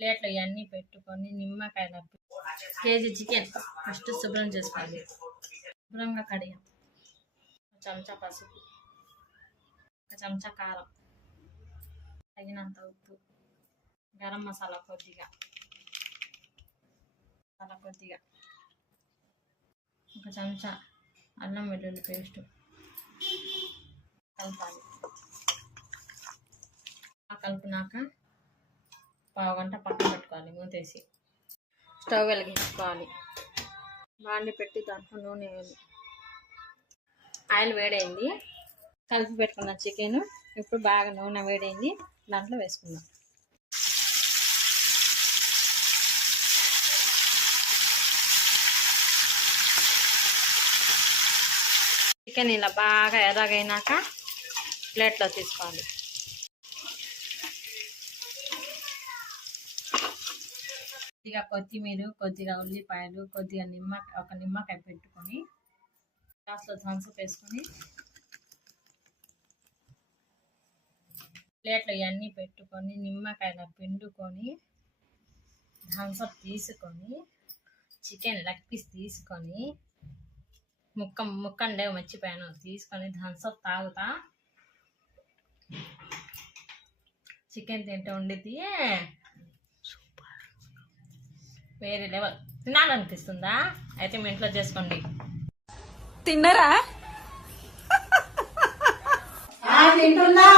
ప్లేట్లో ఇవన్నీ పెట్టుకొని నిమ్మకాయ కేజీ చికెన్ ఫస్ట్ శుభ్రం చేసుకోండి. శుభ్రంగా కడిగాం. చెంచా పసుపు, ఒక చెంచా కారం, తగినంత ఉప్పు, గరం మసాలా కొద్దిగా, ఒక చెంచా అల్లం వెల్లుల్లి పేస్ట్ కలపాలి. కలిపినాక పావుగంట పక్కన పెట్టుకోవాలి. మూతేసి స్టవ్ వెలిగించుకోవాలి. బాండి పెట్టి దాంట్లో నూనె వేయాలి. ఆయిల్ వేడైంది. కలిపి పెట్టుకున్న చికెన్ ఇప్పుడు బాగా నూనె వేడైంది, దాంట్లో వేసుకుందాం. చికెన్ ఇలా బాగా ఎర్రగైనాక ప్లేట్లో తీసుకోవాలి. కొద్దిగా కొత్తిమీర, కొద్దిగా ఉల్లిపాయలు, కొద్దిగా ఒక నిమ్మకాయ పెట్టుకొని గ్లాస్లో థమ్సప్ వేసుకొని ప్లేట్లో ఇవన్నీ పెట్టుకొని నిమ్మకాయలా పిండుకొని థమ్సప్ తీసుకొని చికెన్ లెగ్ పీస్ తీసుకొని ముక్కండే మర్చిపోయాను తీసుకొని థమ్సప్ తాగుతా చికెన్ తింటే ఉండిద్ది. వేరే లెవెల్. తినాలనిపిస్తుందా? అయితే మీ ఇంట్లో చేసుకోండి. తిన్నరా? తింటున్నా.